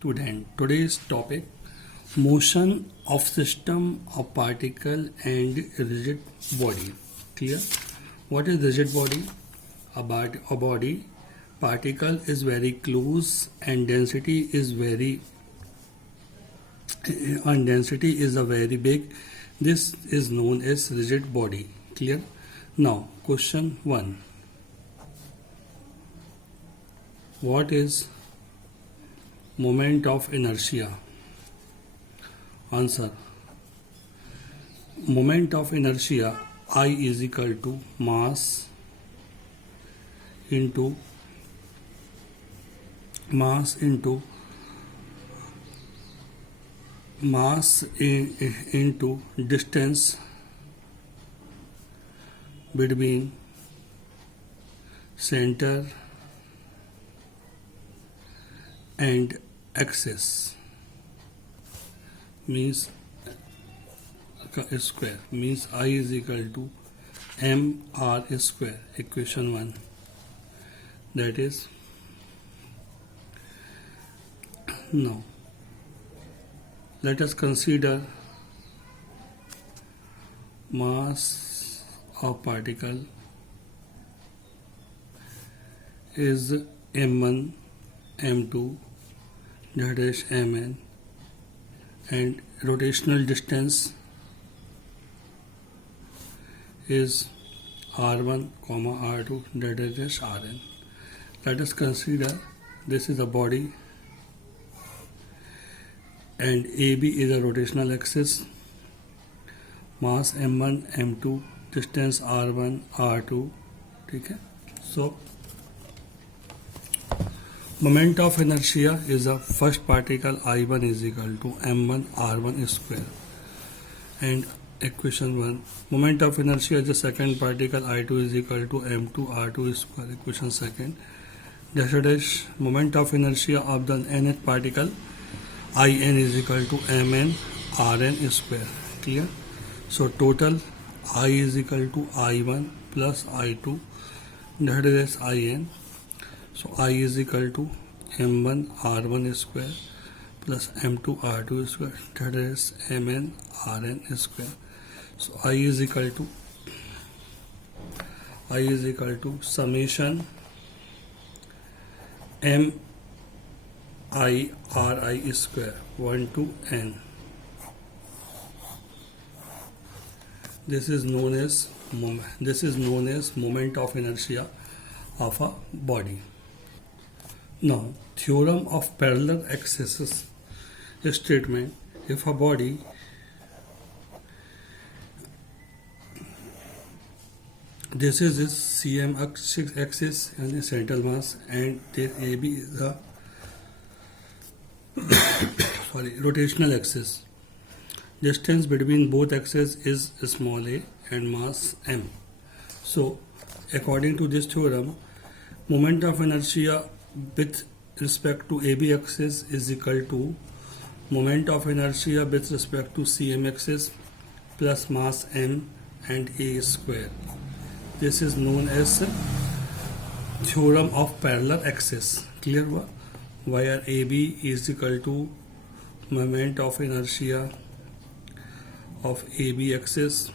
student. Today's topic: motion of system of particle and rigid body. Clear? What is rigid body? A body particle is very close and density is a very big. This is known as rigid body. Clear? Now question 1. What is moment of inertia? Answer: moment of inertia I is equal to mass into distance between center and axis, means square, means I is equal to mr square. Equation 1, that is. Now let us consider mass of particle is m1, m2, that is mn, and rotational distance is r1, r2, that is rn. Let us consider this is a body and AB is a rotational axis, mass m1, m2, distance r1, r2. Okay? So moment of inertia is a first particle I1 is equal to m1 r1 square, and equation 1. Moment of inertia is the second particle I2 is equal to m2 r2 square. Equation 2. That is moment of inertia of the nth particle In is equal to mn rn square. Clear? So total I is equal to I1 plus I2, that is In. So I is equal to m1 r1 square plus m2 r2 square, that is mn rn square. So I is equal to summation m I ri square 1 to n. This is known as moment of inertia of a body. Now theorem of parallel axis statement: if a body this is its CM axis and the central mass, and this AB is the rotational axis. Distance between both axes is small a and mass m. So according to this theorem, moment of inertia with respect to AB axis is equal to moment of inertia with respect to CM axis plus mass m and a square. This is known as theorem of parallel axis. Clear? Where AB is equal to moment of inertia of AB axis,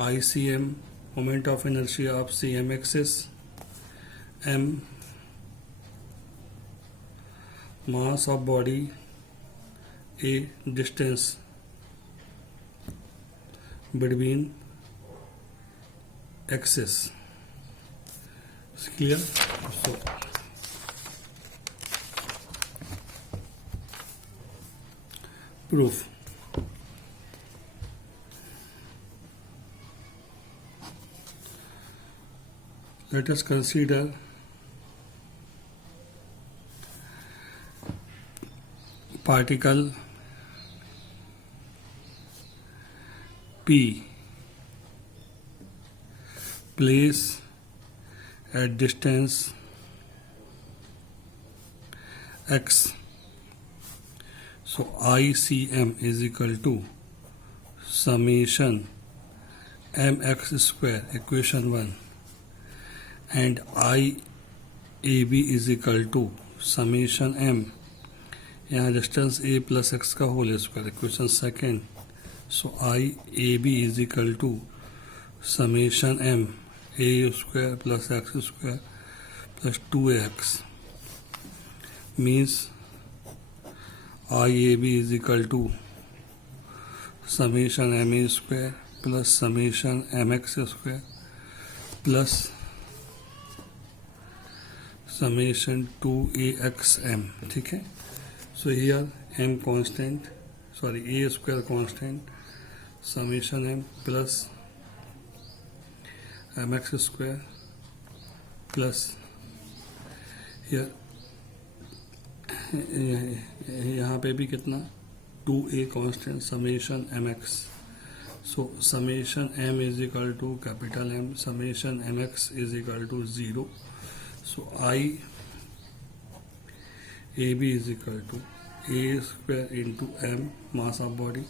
ICM moment of inertia of CM axis, m mass of body, a distance between axis. It's clear? So proof. Let us consider particle P placed at distance x. So ICM is equal to summation mx square, equation 1, and IAB is equal to summation m, यहाँ distance a plus x का whole square, equation second. So I A B is equal to summation m a square plus x square plus 2ax means I A B is equal to summation m a square plus summation m x square plus summation 2axm. ठीक है. So here m constant, sorry a square constant, summation m plus mx square plus here यहाँ पे भी कितना 2a constant summation mx. So summation m is equal to capital M, summation mx is equal to 0. So I AB is equal to A square into M mass of body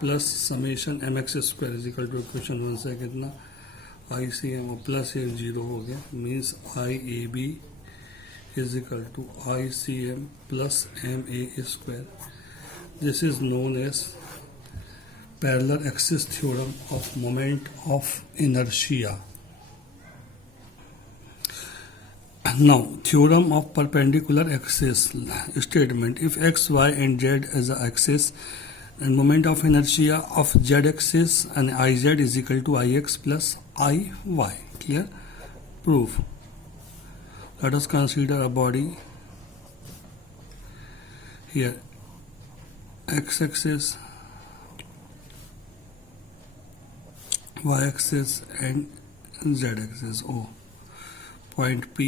plus summation mx square is equal to equation 1 से कितना ICM और plus ये 0 हो गया means IAB is equal to ICM plus MA square. This is known as parallel axis theorem of moment of inertia. Now, theorem of perpendicular axis statement: if x, y, and z as the axis, and moment of inertia of z axis and iz is equal to ix plus iy. Clear? Proof. Let us consider a body. Here, x axis, y axis, and z axis. O. Point P,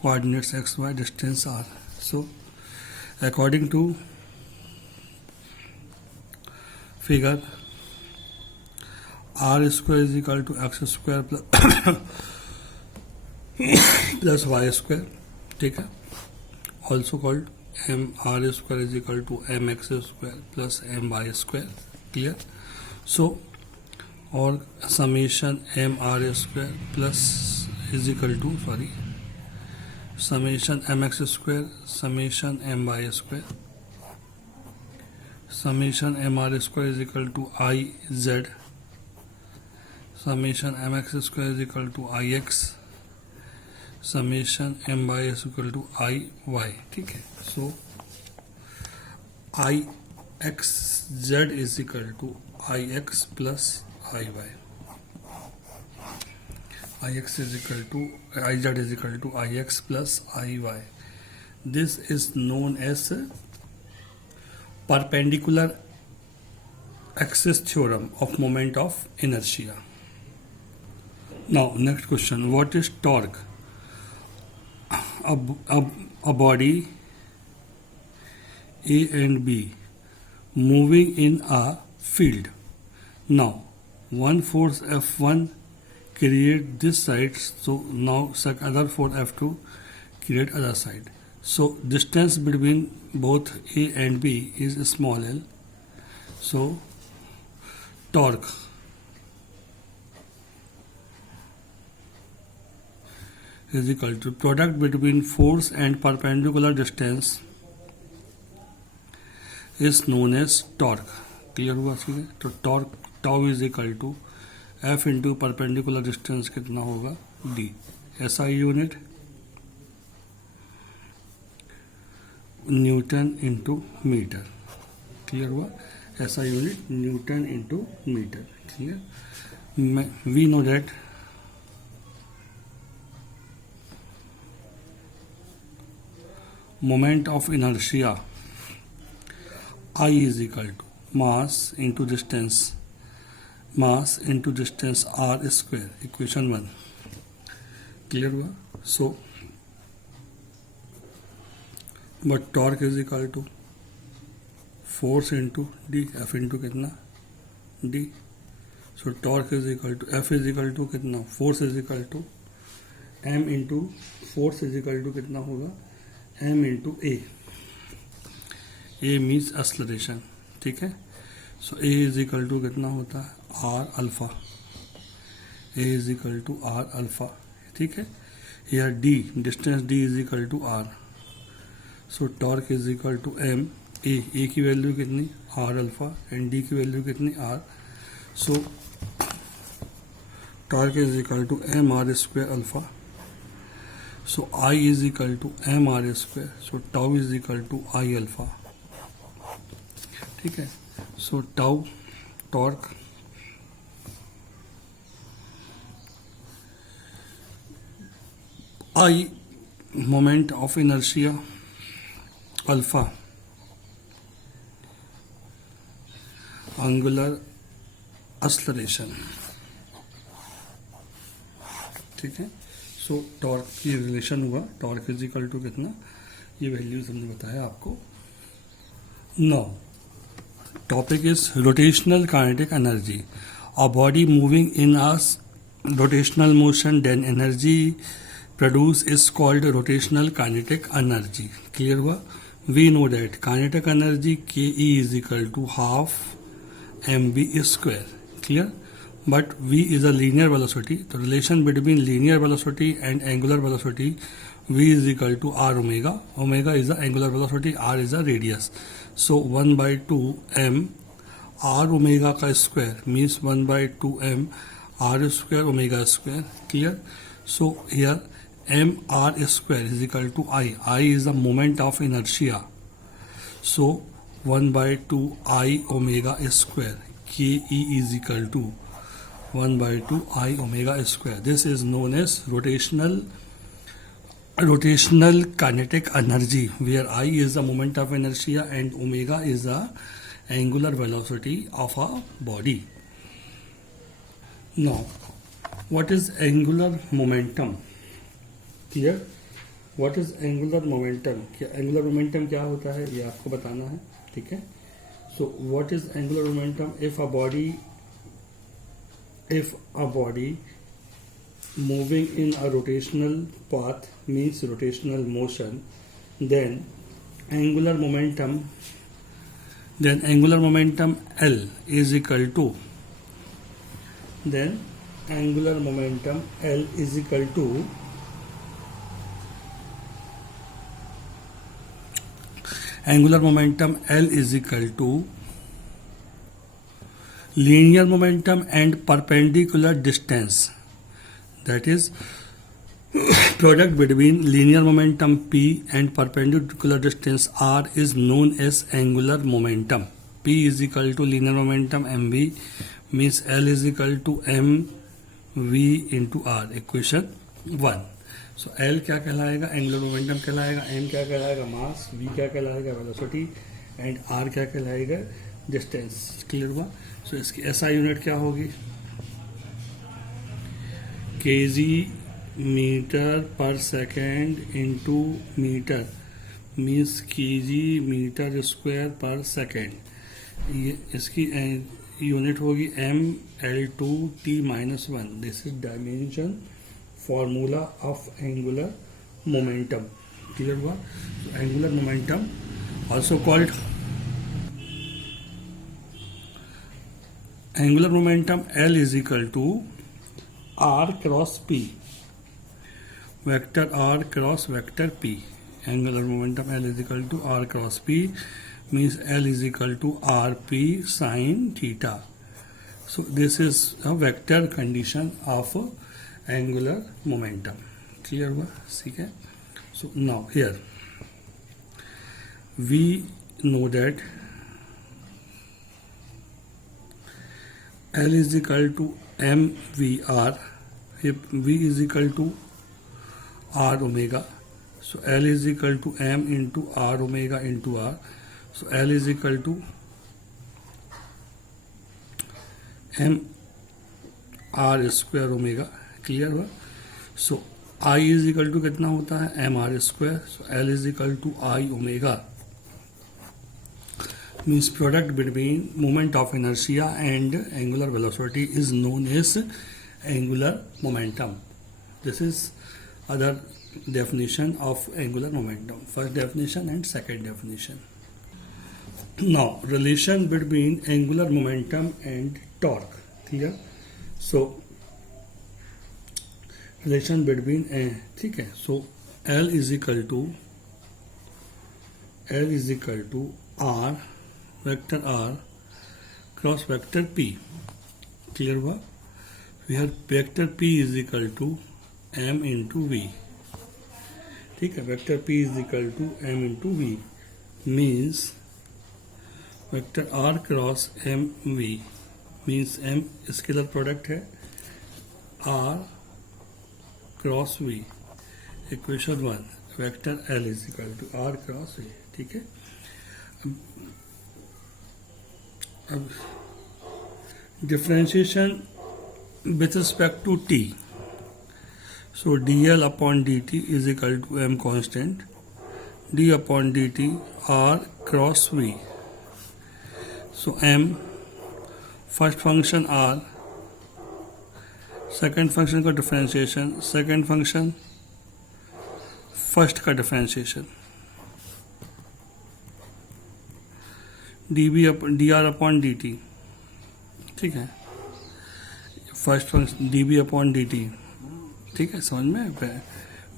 coordinates x, y, distance r. So, according to figure, r square is equal to x square plus y square. ठीक है. Also called mr square is equal to mx square plus my square. Clear? So, और summation M R square plus is equal to summation M X square summation M Y square summation M R square is equal to I Z summation M X square is equal to I X summation M Y is equal to I Y. ठीक है. So I X Z is equal to I X plus iy. ix is equal to iz is equal to ix plus iy. This is known as perpendicular axis theorem of moment of inertia. Now next question: what is torque? A body A and B moving in a field. Now one force F1 create this side, so now other force F2 create other side. So distance between both A and B is small l. So torque is equal to product between force and perpendicular distance is known as torque. Clear हुआ? ठीक है. तो torque tau is equal to F into perpendicular distance कितना होगा D. SI unit newton into metre. Clear हुआ? SI unit newton into metre. Clear? We know that moment of inertia I is equal to mass into distance r square. Equation 1. Clear हुआ? So but torque is equal to force into d, f into कितना d. So torque is equal to f is equal to कितना, force is equal to m into force is equal to कितना होगा m into a. a means acceleration. ठीक है. So a is equal to कितना होता है r alpha. A is equal to r alpha. ठीक है. here d, distance d is equal to r, so torque is equal to m, a की value कितनी r alpha and d की value कितनी r, so torque is equal to m r square alpha, so I is equal to m r square, so tau is equal to I alpha. ठीक है, so tau torque I moment of inertia alpha angular acceleration. ठीक है, so torque की relation हुआ, torque is equal to कितना, ये values हमने बताया आपको. Now topic is rotational kinetic energy. A body moving in a rotational motion then energy produce is called rotational kinetic energy. Clear हुआ. We know that kinetic energy के E is equal to half M V square. Clear. But v is a linear velocity. The relation between linear velocity and angular velocity, v is equal to r omega. Omega is the angular velocity, r is the radius. So 1 by 2 m r omega का square means 1 by 2 m r square omega square. Clear? So here m r square is equal to I. I is the moment of inertia. So 1 by 2 I omega square. Ke is equal to 1 by 2 I omega square. This is known as rotational kinetic energy, where I is the moment of inertia and omega is the angular velocity of a body. Now, what is angular momentum? Clear? What is angular momentum? Angular momentum क्या होता है ये आपको बताना है. ठीक है. So, what is angular momentum? If a body moving in a rotational path means rotational motion, then angular momentum L is equal to angular momentum L is equal to linear momentum and perpendicular distance, that is product between linear momentum p and perpendicular distance r is known as angular momentum. P is equal to linear momentum mv means L is equal to mv into r. Equation 1. So L क्या कहलाएगा, angular momentum कहलाएगा, m क्या कहलाएगा, mass, v क्या कहलाएगा, velocity and r क्या कहलाएगा, distance. Clear हुआ. सो इसकी एसआई यूनिट क्या होगी, KG metre per second into metre means KG metre square per second. ये इसकी यूनिट होगी mL2t-1. This is dimension formula of angular momentum. Clear हुआ. Angular momentum also called angular momentum L is equal to R cross P, vector R cross vector P. Angular momentum L is equal to R cross P means L is equal to RP sin theta. So this is a vector condition of angular momentum. Clear हुआ. ठीक है. So now here we know that L is equal to mvr. If v is equal to r omega, so L is equal to m into r omega into r. So L is equal to m r square omega. Clear हुआ. सो I is equal to कितना होता है, m r square. So L is equal to I omega means product between moment of inertia and angular velocity is known as angular momentum. This is other definition of angular momentum. First definition and second definition. Now relation between angular momentum and torque. Clear. So relation between A, ठीक है। So L is equal to R vector R cross vector P। Clear हुआ? Where vector P is equal to M into V, ठीक है। Vector P is equal to M into V means vector R cross M V means M scalar product है R cross V। Equation 1 vector L is equal to R cross V, ठीक है। अब differentiation with respect to t, so dl upon dt is equal to m constant d upon dt r cross v। so m first function r, second function का differentiation, second function first का differentiation, d r upon D t, ठीक है। First function d b upon D t, ठीक है, समझ में।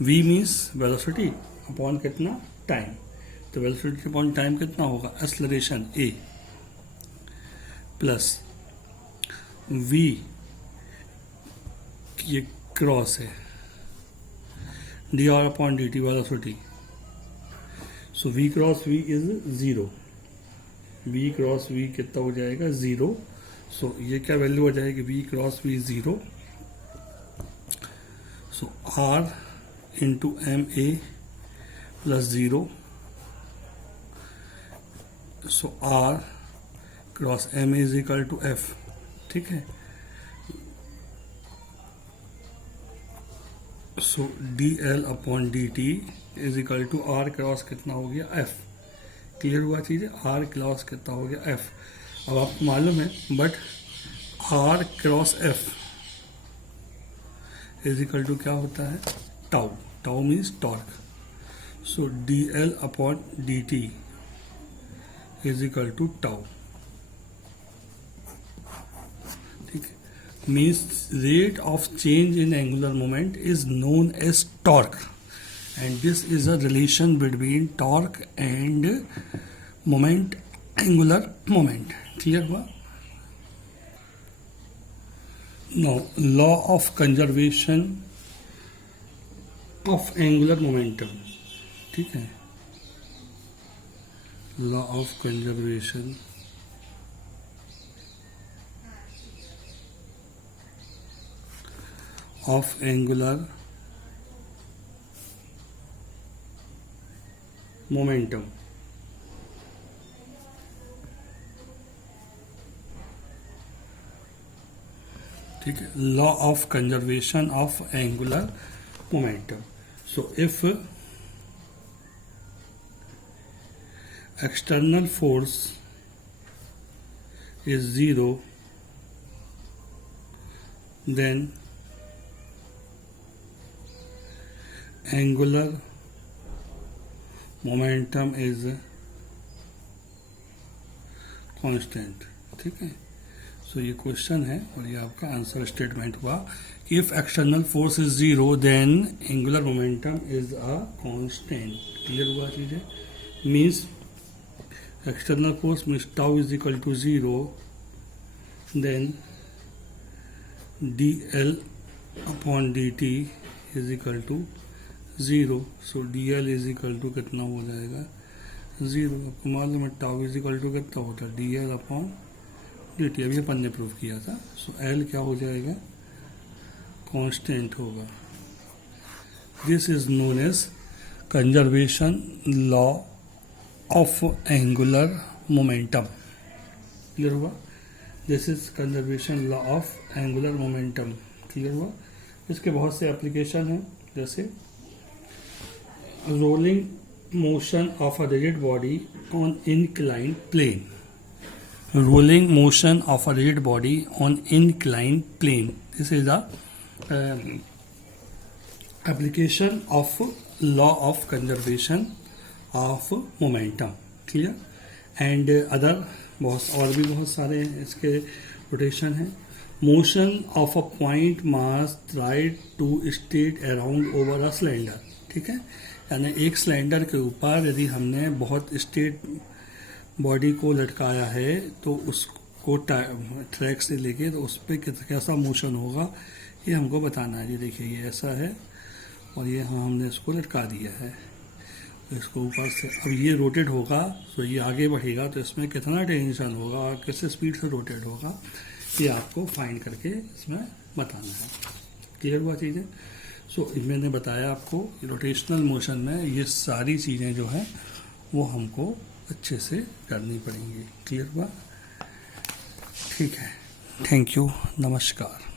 V means velocity upon कितना time, तो वेलोसिटी अपॉन टाइम कितना होगा एक्सेलरेशन ए प्लस वी ये क्रॉस है d r upon D t velocity. So v cross v is zero, v cross v कितना हो जाएगा जीरो। सो ये क्या वैल्यू हो जाएगी v cross v zero. So r into M A plus zero. So r cross m is equal to f, ठीक है। So D L upon D T is equal to r cross कितना हो गया f। Clear हुआ चीज़? r cross कितना हो गया f। अब आपको मालूम है but R cross F is equal to क्या होता है tau, tau means torque. So D L upon D T is equal to tau, ठीक है। Means rate of change in angular moment is known as torque and this is a relation between torque and moment, angular moment. Clear हुआ? No law of conservation of angular momentum, ठीक है। Law of conservation of angular momentum, ठीक है। Law of conservation of angular momentum. So if external force is zero then angular momentum is constant, ठीक है। सो ये question है और ये आपका आंसर स्टेटमेंट हुआ। If external force is zero then angular momentum is a constant. Clear हुआ चीज़ें? Means external force means tau is equal to zero then d L upon D T is equal to zero. So D L is equal to कितना हो जाएगा zero. आपको मालूम है tau is equal to कितना होता है D L upon D T, अभी अपन ने प्रूव किया था। सो एल क्या हो जाएगा कांस्टेंट होगा। This is known as conservation law of angular momentum. Clear हुआ? This is conservation law of angular momentum. Clear हुआ? इसके बहुत से एप्लीकेशन हैं, जैसे rolling motion of a rigid body on inclined plane, rolling motion of a rigid body on inclined plane. This is the application of law of conservation of momentum. Clear? And other बहुत और भी बहुत सारे इसके rotation हैं। Motion of a point mass tried to state around over a cylinder, ठीक है। यानी एक सिलेंडर के ऊपर यदि हमने बहुत स्टेट बॉडी को लटकाया है तो उसको ट्रैक से लेके तो उस पर कैसा मोशन होगा ये हमको बताना है। ये देखिए ये ऐसा है और ये हाँ हमने इसको लटका दिया है, तो इसको ऊपर से अब ये रोटेट होगा तो ये आगे बढ़ेगा, तो इसमें कितना टेंशन होगा और किस स्पीड से रोटेट होगा ये आपको फाइंड करके इसमें बताना है। क्लियर हुआ चीज़ें? सो मैंने बताया आपको रोटेशनल मोशन में ये सारी चीज़ें जो हैं वो हमको अच्छे से करनी पड़ेंगी। क्लियर हुआ? ठीक है, थैंक यू, नमस्कार।